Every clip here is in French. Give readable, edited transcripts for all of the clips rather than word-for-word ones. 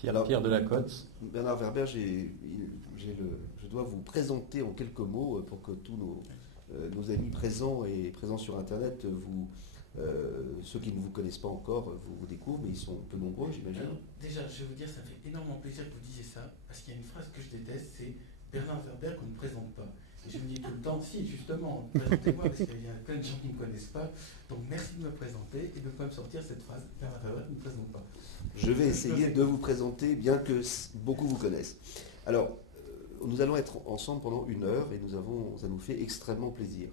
Pierre Delacote. Bernard Werber, je dois vous présenter en quelques mots pour que tous nos amis présents et présents sur Internet, ceux qui ne vous connaissent pas encore, vous découvrent, mais ils sont peu nombreux, j'imagine. Déjà, je vais vous dire, ça me fait énormément plaisir que vous disiez ça, parce qu'il y a une phrase que je déteste, c'est Bernard Werber qu'on ne présente pas. Et je me dis tout le temps, si, justement, présentez-moi, parce qu'il y a plein de gens qui ne me connaissent pas. Donc merci de me présenter et de ne pas me sortir cette phrase, Bernard Werber ne me présente pas. Je vais essayer de vous présenter, bien que beaucoup vous connaissent. Alors, nous allons être ensemble pendant 1 heure et ça nous fait extrêmement plaisir.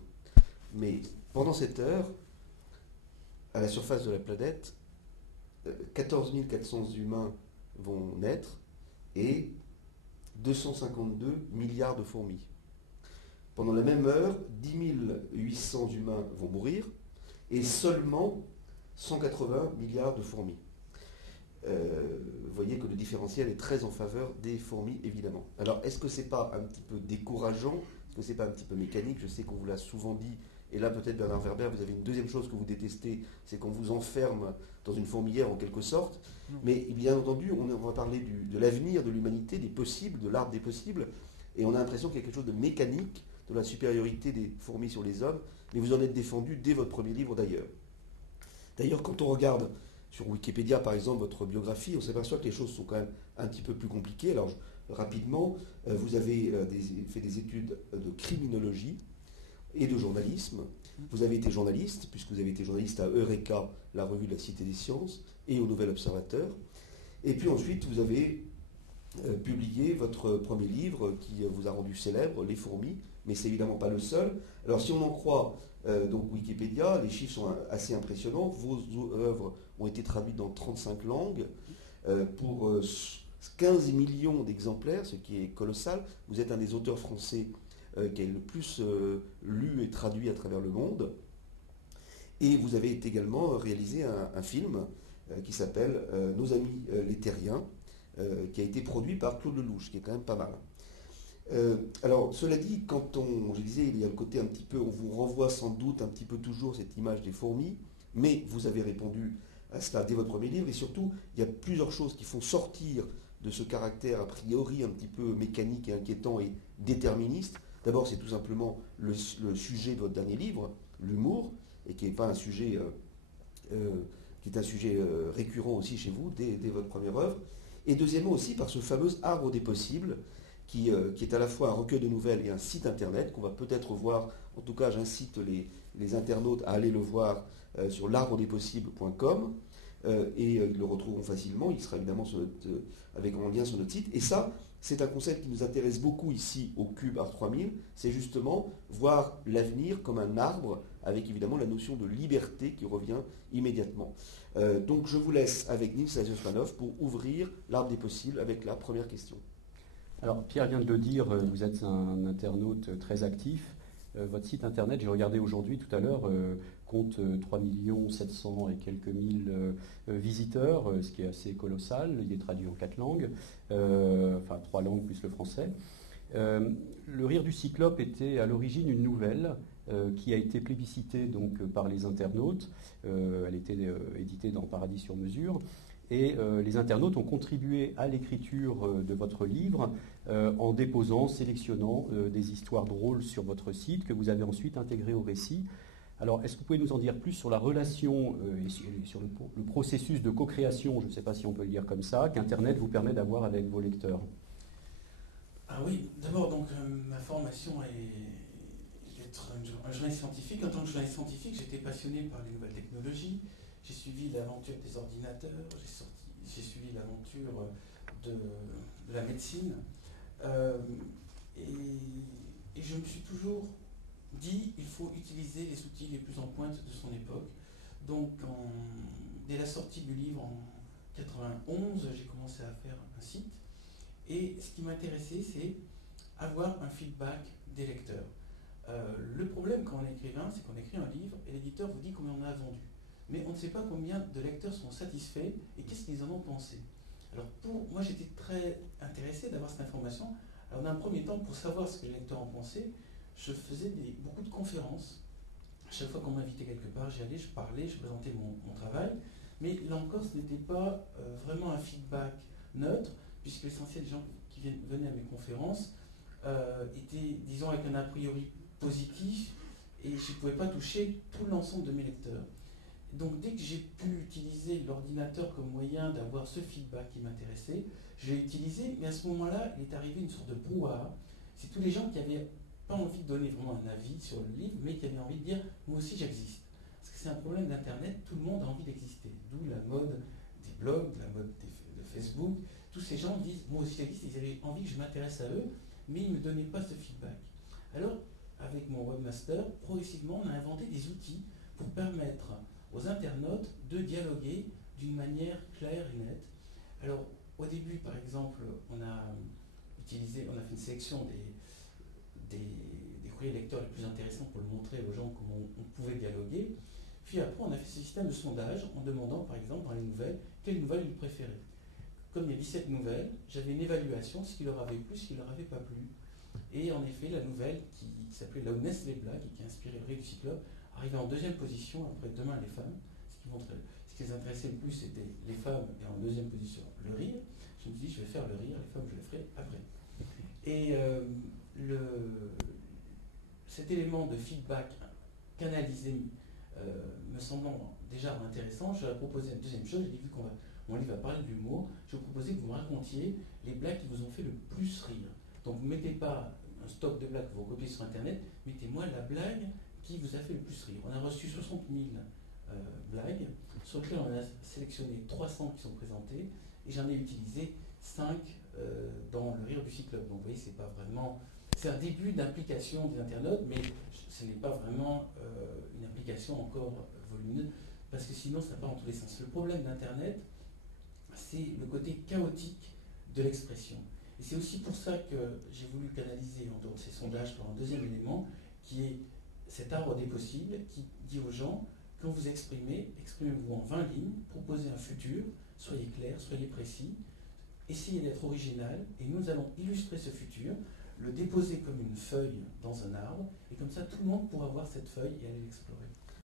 Mais pendant cette heure, à la surface de la planète, 14 400 humains vont naître et 252 milliards de fourmis. Pendant la même heure, 10 800 humains vont mourir et seulement 180 milliards de fourmis. Vous voyez que le différentiel est très en faveur des fourmis, évidemment. Alors, est-ce que c'est pas un petit peu décourageant? Est-ce que c'est pas un petit peu mécanique? Je sais qu'on vous l'a souvent dit. Et là, peut-être, Bernard Werber, vous avez une deuxième chose que vous détestez, c'est qu'on vous enferme dans une fourmilière en quelque sorte. Mais bien entendu, on va parler de l'avenir de l'humanité, des possibles, de l'arbre des possibles. Et on a l'impression qu'il y a quelque chose de mécanique, de la supériorité des fourmis sur les hommes. Mais vous en êtes défendu dès votre premier livre, d'ailleurs. D'ailleurs, quand on regarde sur Wikipédia, par exemple, votre biographie, on s'aperçoit que les choses sont quand même un petit peu plus compliquées. Alors, rapidement, vous avez fait des études de criminologie et de journalisme. Vous avez été journaliste, puisque vous avez été journaliste à Eureka, la revue de la Cité des Sciences, et au Nouvel Observateur. Et puis ensuite, vous avez publié votre premier livre qui vous a rendu célèbre, Les fourmis, mais c'est évidemment pas le seul. Alors si on en croit donc Wikipédia, les chiffres sont assez impressionnants. Vos œuvres ont été traduites dans 35 langues pour 15 millions d'exemplaires, ce qui est colossal. Vous êtes un des auteurs français qui est le plus lu et traduit à travers le monde. Et vous avez également réalisé un film qui s'appelle Nos amis les terriens, qui a été produit par Claude Lelouch, qui est quand même pas mal. Alors, cela dit, je disais, il y a le côté un petit peu, on vous renvoie sans doute un petit peu toujours cette image des fourmis, mais vous avez répondu à cela dès votre premier livre, et surtout, il y a plusieurs choses qui font sortir de ce caractère a priori un petit peu mécanique et inquiétant et déterministe. D'abord, c'est tout simplement le sujet de votre dernier livre, l'humour, et qui n'est pas un sujet, qui est un sujet récurrent aussi chez vous dès votre première œuvre. Et deuxièmement aussi par ce fameux arbre des possibles, qui est à la fois un recueil de nouvelles et un site internet qu'on va peut-être voir. En tout cas, j'incite les internautes à aller le voir sur l'arbredespossibles.com et ils le retrouveront facilement. Il sera évidemment en lien sur notre site. Et ça, c'est un concept qui nous intéresse beaucoup ici au Cube Art 3000. C'est justement voir l'avenir comme un arbre avec évidemment la notion de liberté qui revient immédiatement. Donc je vous laisse avec Nils Eisenmanov pour ouvrir l'arbre des possibles avec la première question. Alors Pierre vient de le dire, vous êtes un internaute très actif. Votre site internet, j'ai regardé aujourd'hui tout à l'heure, compte 3 700 et quelques mille visiteurs, ce qui est assez colossal. Il est traduit en 4 langues, enfin 3 langues plus le français. Le rire du cyclope était à l'origine une nouvelle qui a été plébiscitée donc, par les internautes. Elle était éditée dans Paradis sur mesure. Et les internautes ont contribué à l'écriture de votre livre en déposant, sélectionnant des histoires drôles sur votre site que vous avez ensuite intégrées au récit. Alors, est-ce que vous pouvez nous en dire plus sur la relation et sur le processus de co-création, je ne sais pas si on peut le dire comme ça, qu'Internet vous permet d'avoir avec vos lecteurs? Ah oui, d'abord, donc ma formation est d'être un journaliste scientifique. En tant que journaliste scientifique, j'étais passionné par les nouvelles technologies. J'ai suivi l'aventure des ordinateurs, j'ai suivi l'aventure de la médecine. Et je me suis toujours dit il faut utiliser les outils les plus en pointe de son époque. Donc, dès la sortie du livre en 91, j'ai commencé à faire un site. Et ce qui m'intéressait, c'est avoir un feedback des lecteurs. Le problème quand on est écrivain, c'est qu'on écrit un livre et l'éditeur vous dit combien on a vendu. Mais on ne sait pas combien de lecteurs sont satisfaits et qu'est-ce qu'ils en ont pensé. Alors moi j'étais très intéressé d'avoir cette information. Alors dans un premier temps, pour savoir ce que les lecteurs en pensaient, je faisais beaucoup de conférences. À chaque fois qu'on m'invitait quelque part, j'y allais, je parlais, je présentais mon travail. Mais là encore, ce n'était pas vraiment un feedback neutre, puisque l'essentiel des gens qui venaient à mes conférences étaient, disons, avec un a priori positif, et je ne pouvais pas toucher tout l'ensemble de mes lecteurs. Donc dès que j'ai pu utiliser l'ordinateur comme moyen d'avoir ce feedback qui m'intéressait, je l'ai utilisé, mais à ce moment-là, il est arrivé une sorte de brouhaha. C'est tous les gens qui n'avaient pas envie de donner vraiment un avis sur le livre, mais qui avaient envie de dire « moi aussi j'existe ». Parce que c'est un problème d'Internet, tout le monde a envie d'exister. D'où la mode des blogs, la mode de Facebook. Tous ces gens disent « moi aussi j'existe », ils avaient envie que je m'intéresse à eux, mais ils ne me donnaient pas ce feedback. Alors, avec mon webmaster, progressivement, on a inventé des outils pour permettre aux internautes de dialoguer d'une manière claire et nette. Alors, au début, par exemple, on a fait une sélection des courriers lecteurs les plus intéressants pour le montrer aux gens comment on pouvait dialoguer. Puis après, on a fait ce système de sondage en demandant, par exemple, dans les nouvelles, quelle nouvelle ils préféraient. Comme il y a 17 nouvelles, j'avais une évaluation, ce qui leur avait plu, ce qui leur avait pas plu. Et en effet, la nouvelle qui s'appelait Loudness les blagues et qui a inspiré le rire du Cyclope arrivait en deuxième position après Demain les femmes. Ce qui les intéressait le plus, c'était les femmes, et en deuxième position, le rire. Je me suis dit, je vais faire le rire, les femmes, je les ferai après. Et cet élément de feedback canalisé me semblant déjà intéressant, je leur ai proposé une deuxième chose. J'ai dit, vu qu'on mon livre va parler de l'humour, je vais vous proposer que vous me racontiez les blagues qui vous ont fait le plus rire. Donc vous ne mettez pas un stock de blagues que vous recopiez sur Internet, mettez-moi la blague qui vous a fait le plus rire. On a reçu 60 000 blagues, sur lesquelles on a sélectionné 300 qui sont présentées, et j'en ai utilisé 5 dans le rire du Cyclope. Donc vous voyez, c'est pas vraiment... C'est un début d'implication des internautes, mais ce n'est pas vraiment une implication encore volumineuse, parce que sinon ça part dans tous les sens. Le problème d'Internet, c'est le côté chaotique de l'expression. Et c'est aussi pour ça que j'ai voulu canaliser en dehors de ces sondages par un deuxième élément, qui est cet arbre des possibles, qui dit aux gens, quand vous exprimez, exprimez-vous en 20 lignes, proposez un futur, soyez clair, soyez précis, essayez d'être original, et nous allons illustrer ce futur, le déposer comme une feuille dans un arbre, et comme ça tout le monde pourra voir cette feuille et aller l'explorer.